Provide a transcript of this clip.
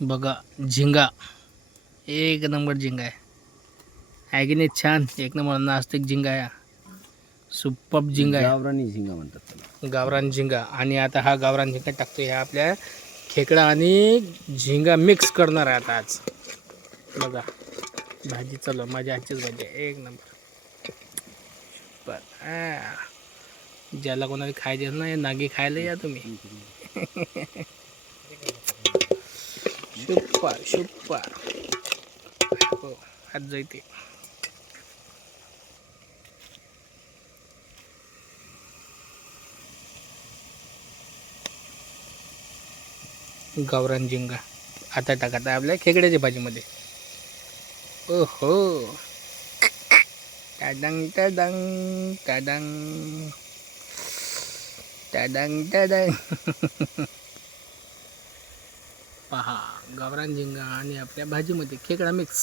बघा झिंगा, एक नंबर झिंगा आहे की नाही? छान एक नंबर नास्तिक झिंगा आहे, सुपर्ब झिंगा आहे, गावरानी झिंगा म्हणतात त्याला. गावरान झिंगा. आणि आता हा गावरान झिंगा टाकतो ह्या आपल्या खेकडा आणि झिंगा मिक्स करणार आहे आता आज. बघा भाजी चालू, माझ्या आजचीच भाजी आहे, एक नंबर. ज्याला कोणाला खायचे ना नागी खायला या तुम्ही. शुप्पर शुप्पर हो हात जायते. गावरान झिंगा आता टाकत आहे आपल्या खेकड्याच्या भाजीमध्ये. ओहो टाडंग टाडंग टाडंग टाडंग टाडंग. पहा गावरान झिंगा आणि आपल्या भाजीमध्ये खेकडा मिक्स.